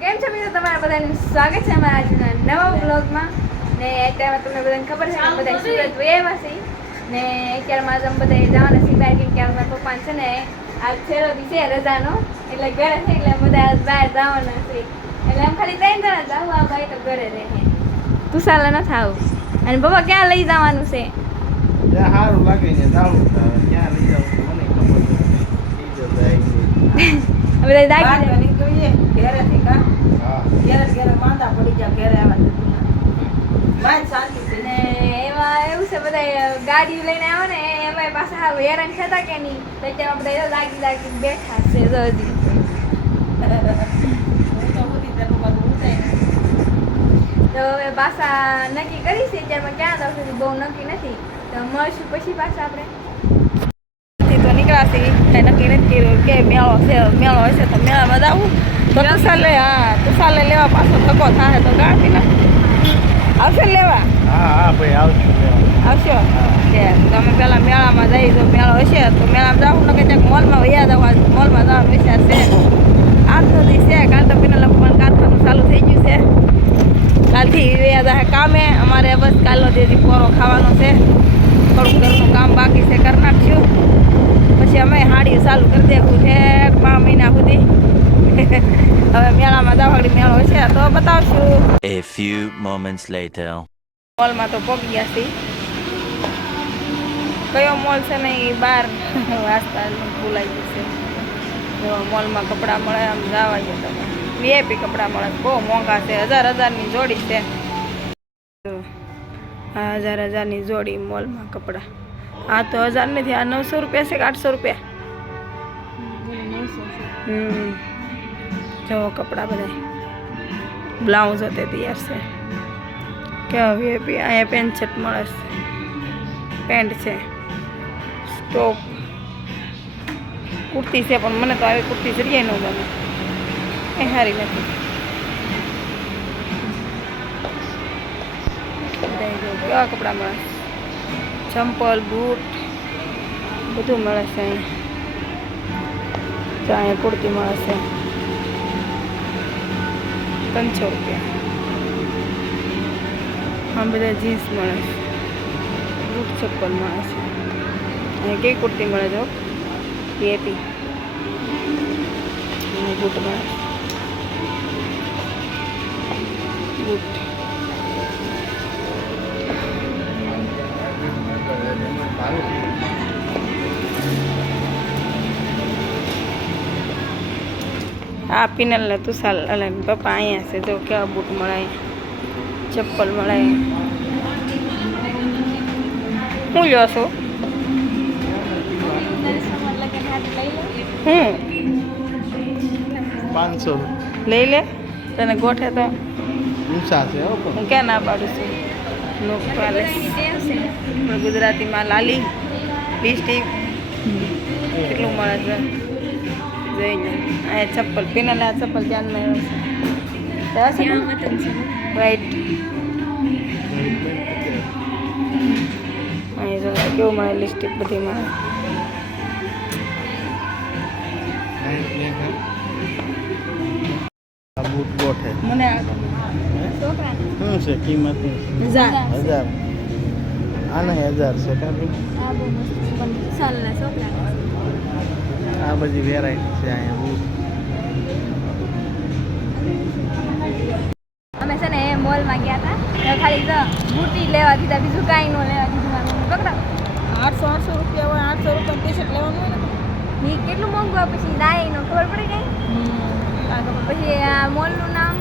કેમ છો મિત્રો, તમારા બધાનું સ્વાગત છે અમારા આજના નવા બ્લોગમાં. ને અત્યારે તમને બધાને ખબર છે કે બધા સુરત વયા છે ને અત્યારમાં અમે બધા જવાના છીએ બહાર, કેમ કે મારા પપ્પાને છે ને આ છેલ્લો દી છે રજાનો, એટલે ઘરે છે એટલે બધા બહાર જવાના છે. એટલે આમ ખાલી 3 જણા જાવ, આ ભાઈ તો ઘરે રહે. તું સાલા ન થાવ. અને પપ્પા ક્યાં લઈ જવાનું છે? જ્યાં સારું લાગે ને જાવું, ક્યાં લઈ જાવ મને ખબર નથી. બધા દાગી ઘરેથી કા હા ઘરે માંદા પડી ગયા, ઘરે આવવા શાંતિ છે ને એમાં એવું છે, બધા ગાડી લઈને આવે ને એમાં પાછા હાવ હેરાન થતા કે નહીં, તો અત્યારમાં બધા દાગી દાગી બેઠા છે તો હજી. હું તો હતી તેનું બધું ઉતાય તો હવે પાછા નક્કી કરી છે અત્યારમાં ક્યાં જવું છે, બહુ નક્કી નથી. તો મળશું પછી પાછા આપણે તો નીકળાશે નક્કી નથી કર્યું કે મેળો હશે તો મેળામાં જવું તો તુસાલે લેવા પાછો ધક્કો થાય તો ગાડી ના આવશે ને લેવા? હા ભાઈ આવશું આવશો કે તમે પેલા મેળામાં જઈ, તો મેળો હશે તો મેળામાં જાવું, ને કે ત્યાં મોલમાં વયા જવા, મોલમાં જવાનો વિચાર છે. આજનો દી છે, કાલ તો પીના લખવાનું કારખાનું ચાલુ થઈ ગયું છે. કાલથી વયા જાય કામે. અમારે બસ કાલનો દેજી પોરો ખાવાનો છે, થોડુંક ઘરનું કામ બાકી છે, કરી નાખશું. પછી અમે હાડી ચાલુ કરી દેવું છે 5 મહિના સુધી. હવે મેળામાં દાવાડી મેળો છે તો બતાવશું. A few moments later. મોલમાં તો પગ ગયા છે. કયો મોલ છે ને એ બહાર વાસ્તા ભૂલાઈ ગયું છે. જો મોલમાં કપડાં મળે, આમ જવા ગયા તમે વીઆઈપી કપડાં મળે, બહુ મોંઘા છે, 1000-1000ની જોડી છે. આ 1000-1000ની જોડી મોલમાં કપડાં. આ તો 1000 નથી, આ 900 રૂપિયા છે કે 800 રૂપિયા. જો કપડાં બધા બ્લાઉઝ હોતે તૈયાર છે. કેવા વીઆઈપી. અહીંયા પેન્ટ શર્ટ મળે છે, પેન્ટ છે, સ્ટોપ, કુર્તી છે, પણ મને તો આવી કુર્તી જરીએ ન ગમે, એ સારી નથી. જો કેવા કપડાં મળે, ચંપલ, બૂટ બધું મળે છે અહીંયા. તો અહીંયા કુર્તી મળે છે 300 રૂપિયા. આ બધા જીન્સ મળે છે, બૂટ ચપ્પલ મળે છે. અહીંયા કઈ કુર્તી મળે જો વીઆઈપી, બૂટ મળે બૂટ. આ પિનલ ને તુષાલ અલે પપ્પા અહીંયા છે. જો કેવા બૂટ મળે, ચપ્પલ મળે. હું લ્યો છો? હું 500 લઈ લે, તને ગોઠે તો ઊંચા છે હો પણ. હું ક્યાં ના પાડું છું. લોક પેલેસ ગુજરાતીમાં લાલી લિપસ્ટિક કેટલું મળે છે જોઈ લે. અહીંયા ચપ્પલ પિનલ, આ ચપ્પલ ધ્યાનમાં આવ્યો છે રાઈટ. અહીંયા જો કેવું મળે, લિપસ્ટિક બધી મળે. આ બૂટ ગોઠે મને આ શું છે કિંમત? 1000. 1000. આ નહીં 1000 છે કાપી. આ બધી વેરાયટી છે અહીંયા બૂટ. અમે છે ને મોલમાં ગયા હતા, ખાલી તો બુટી લેવા દીધા, બીજું કાંઈ ન લેવા દીધું. મારું પકડો 800 રૂપિયા હોય, 800 રૂપિયા ટી શર્ટ લેવાનું હોય ને. એ કેટલું મોંઘું આવે, પછી દાયનો ખબર પડે કઈ. પછી આ મોલનું નામ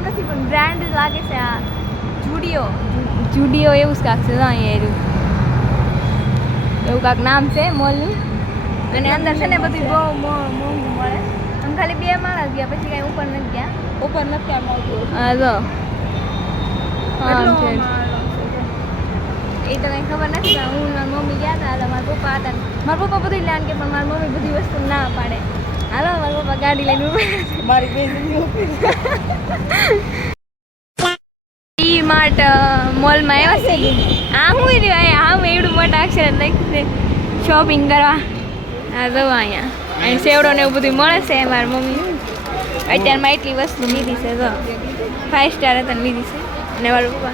નથી, પણ બ્રાન્ડ લાગે છે. આ જુડિયો એવું જ કાંક છે. અહીંયા એવું કાંક નામ છે મોલનું. અને અંદર છે ને બધું બહુ મોંઘું મળે. આમ ખાલી 2 માળા ગયા, પછી કાંઈ ઉપર નથી ગયા. ઉપર નથી આમ આવતું. હા જો કેટલો છે. માળ છે? એ તો કંઈ ખબર નથી, પણ હું મારી મમ્મી ગયા હતા, એટલે મારા પપ્પા હતા. મારા પપ્પા બધું લેવાનું કે, પણ મારી મમ્મી બધી વસ્તુ ના પાડે. હાલો મારા પપ્પા ગાડી લઈને ઉભા. મારી બેન ડી માર્ટ મોલમાં આવ્યા છે. આ હું રહ્યું હા એવડું મોટા અક્ષર લખ્યું છે શોપિંગ કરવા. આ જો અહીંયા સેવડો ને એવું બધું મળે છે મારી મમ્મી. અત્યારમાં એટલી વસ્તુ લીધી છે તો 5 સ્ટાર હતા ને લીધી છે અને મારા પપ્પા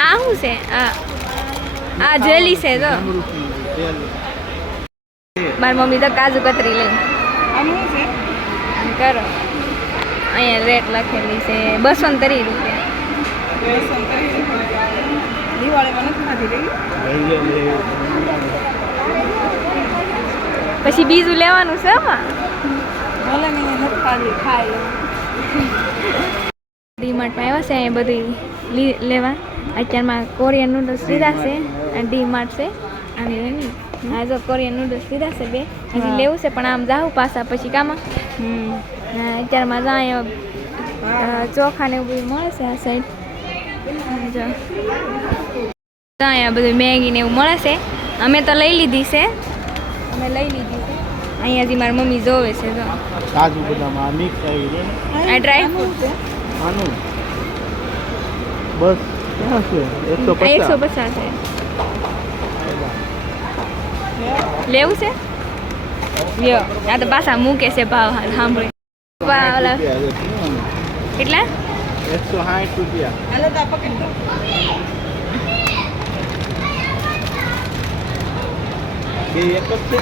આ શું છે આ જેલી છે તો મારી મમ્મી તો કાજુ કતરી લઈ આનું શું છે કરો અહીંયા રેટ લખેલી છે 230 રૂપિયા દિવાળીમાં નથી ખાધી રહી પછી બીજું લેવાનું છે આમાં ભલે મેં નથી ખાધી ખાઈ ડીમાર્ટમાં આવ્યા છે અહીંયા બધી લેવા અત્યારમાં કોરિયન નૂડલ્સ લીધા છે અને ડીમાર્ટ છે આમ લેવાની હા જો કોરિયન નૂડલ્સ લીધા છે બે હજી લેવું છે પણ આમ જાઉં પાછા પછી કામાં અત્યારમાં જા અહીંયા ચોખા ને એવું બધું મળે છે આ સાઈડ જો અહીંયા બધું મેગી ને એવું મળે છે અમે તો લઈ લીધી છે અહીંયા હજી મારી મમ્મી જોવે છે તો કાજુ બદામ આ મિક્સ આવી છે ને આ ડ્રાય ફ્રૂટ છે આનું બસ ક્યાં છે 150 150 છે લેવું છે લ્યો આ તો પાછા મૂકે છે ભાવ સાંભળી ઓલા કેટલા 160 રૂપિયા હાલો તો પકડી દો બે એક જ છે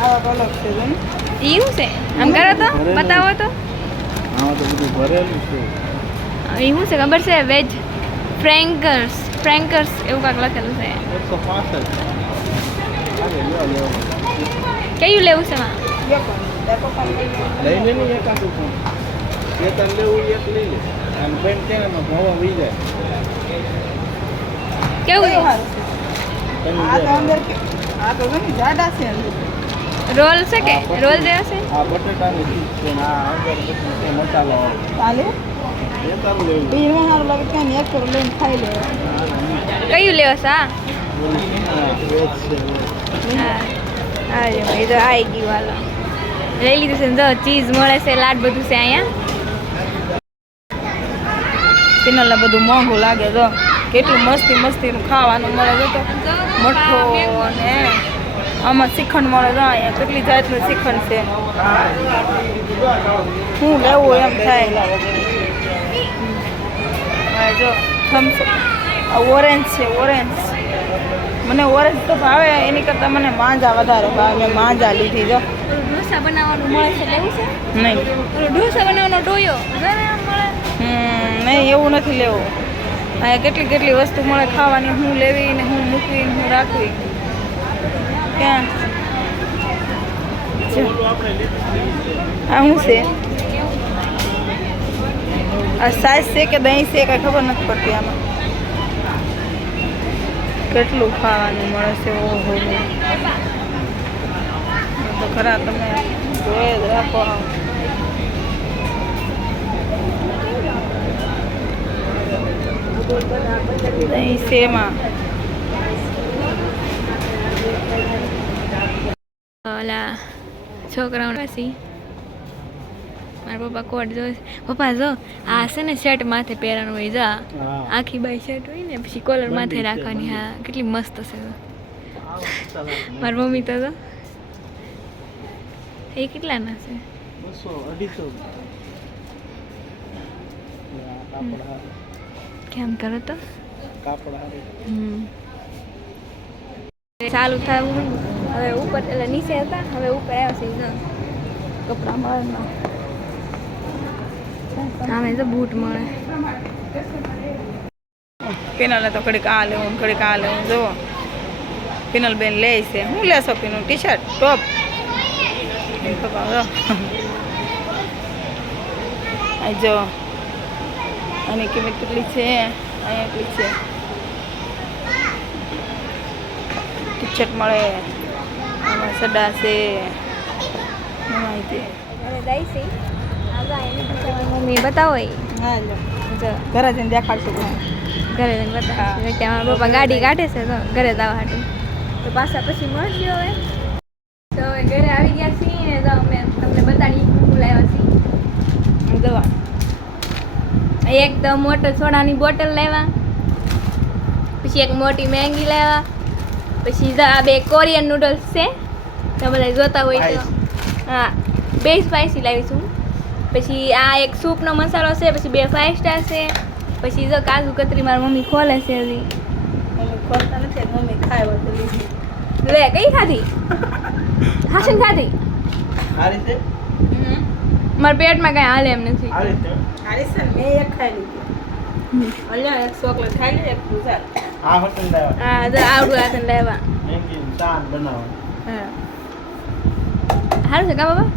આવા અલગ છે ને એવું છે આમ કરો તો બતાવો તો આમાં તો બધું ભરેલું છે એ શું છે ખબર છે વેજ ફ્રેન્કર્સ એવું કાંક લખેલું છે 165 અરે લ્યો કયું લેવું છે માં લઈ લે ને એક આખું ફોન બે તન લેવું એક લઈ લે અને બેન કે એમાં ભાવ વી જાય કેવું છે તમે આ તો અંદર આ તો ઘણી જાડા છે રોલ છે કે રોલ જેવો છે આ બટેટાની ચીઝ છે ને આ અંદર બધું છે મસાલો ચાલે એ તારું લેવું બીજું સારું લાગે ત્યાં એક કરોડ લઈને ખાઈ લે કયું લેવો છે આ વેજ છે હા જો એ તો આવી ગયું હાલો લઈ લીધું છે ને જો ચીઝ મળે છે લાડ બધું છે અહીંયા પિનલને બધું મોંઘું લાગે જો કેટલું મસ્તીનું ખાવાનું મળે છે તો મઠો ને આમાં શ્રીખંડ મળે છે અહીંયા કેટલી જાતનું શ્રીખંડ છે શું લેવું એમ થાય હા જો થમ્સ ઓરેન્જ છે ઓરેન્જ મને ઓરેન્જ તો ભાવે એની કરતાં મને માંજા વધારે ભાવે મેં માંજા લીધી જો ઢોસા બનાવવાનું મળે છે લેવું છે નહીં ઢોસા બનાવવાનો ડોયો મળે નહીં એવું નથી લેવું અહીંયા કેટલી વસ્તુ મળે ખાવાની હું લેવી ને હું મૂકવી ને હું રાખવી ક્યાં છે? આ શું છે આ સાઈઝ છે કે દહીં છે કાંઈ ખબર નથી પડતી આમાં કેટલું ખાવાનું મળે છે ઓહો તો ખરા તમે જોઈ જ રાખો દહીં છે એમાં ઓલા છોકરાઓને પછી મારા પપ્પા કોટ જો પપ્પા જો આ છે ને શર્ટ માથે પહેરવાનું હોય જા આખી બાઈ શર્ટ હોય ને પછી કોલર માથે રાખવાની હા કેટલી મસ્ત છે મારી મમ્મી તો જો એ કેટલાના છે 200 250 કેમ કરો તો કાપડ હારે ચાલુ થયું હવે ઉપર એટલે નીચે હતા હવે ઉપર આવ્યા છે કપડાં મળે સામે તો બૂટ મળે પિનલને તો ઘડીક આ લેવું ઘડીક આ લેવું જુઓ પિનલ બેન લે છે હું લેશો પીનું ટી શર્ટ ટોપ આ જો આની કિંમત કેટલી છે અહીંયા એટલી છે ટી શર્ટ મળે આમાં સડા છે માહિતી હવે દઈ છે મમ્મી બતાવો હા જો જો ઘરે જઈને દેખાડશું ઘરે જઈને બતાવો ત્યાં પપ્પા ગાડી કાઢે છે તો ઘરે જવા હાટું તો પાછા પછી મળશે હવે તો હવે ઘરે આવી ગયા છીએ તો અમે તમને બતાડી બોલાવ્યા છીએ દવા એક તો મોટો સોડાની બોટલ લેવા પછી એક મોટી મેંગી લેવા પછી આ બે કોરિયન નૂડલ્સ છે તો બધા જોતા હોય તો હા બે સ્પાઈસી લાવીશું પછી આ એક સૂપનો મસાલો છે, પછી 2 5 સ્ટાર છે, પછી જો કાજુ કતરી મારી મમ્મી ખોલે છે હજી. મમ્મી ખોલતા નથી મમ્મી ખાય હોય તો લીધી લે કઈ ખાધી? હાસન ખાધી? સારી છે મારા પેટમાં કઈ હાલે એમ નથી. સારી છે હારી છે ને મેં એક ખાઈ લીધી અલ્યા એક ચોકલેટ ખાઈ લે એક ગુજરાત આ હોટલ લાવ્યા હા જો આવડું હાસન લાવ્યા. મેંગી શાન બનાવવાનું હા સારું છે કા બાબા?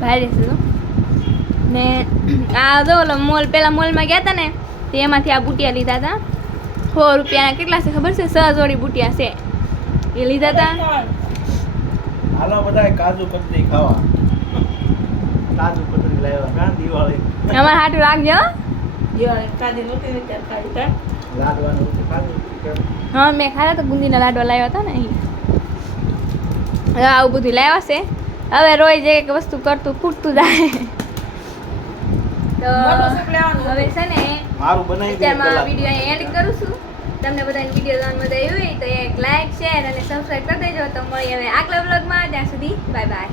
ભારે છે તો. ને આ જો ઓલો પેલા મોલમાં ગયા હતા ને તે એમાંથી આ બુટિયા લીધા હતા. 100 રૂપિયાના કેટલા છે ખબર છે? 6 જોડી બુટિયા છે એ લીધા હતા. હાલો બધાય કાજુ કતરી ખાવા કાજુ કતરી લાવ્યા કાં દિવાળી અમારે હાટું રાખજો હો. દિવાળી કાદી નહોતી ને ત્યારે ખાઈ તા લાડવાનું હતું કાજુ કતરી. હા મેં ખાધા તો બુંદીના લાડવા લાવ્યા હતા ને અહીં. હવે આવું બધું લાવ્યા છે. હવે રોજ એક વસ્તુ કરતું ખૂટતું જાય તો મોટું સૂપ લેવાનું હવે છે ને મારું બનાવી દે અત્યારમાં પેલા વિડીયો એન્ડ કરું છું. તમને બધાને વિડીયો જોવાનું મજા આવી હોય તો એક લાઈક શેર અને સબસ્ક્રાઈબ કરી દેજો. તો મળીએ હવે આગલા વ્લોગમાં. ત્યાં સુધી બાય બાય.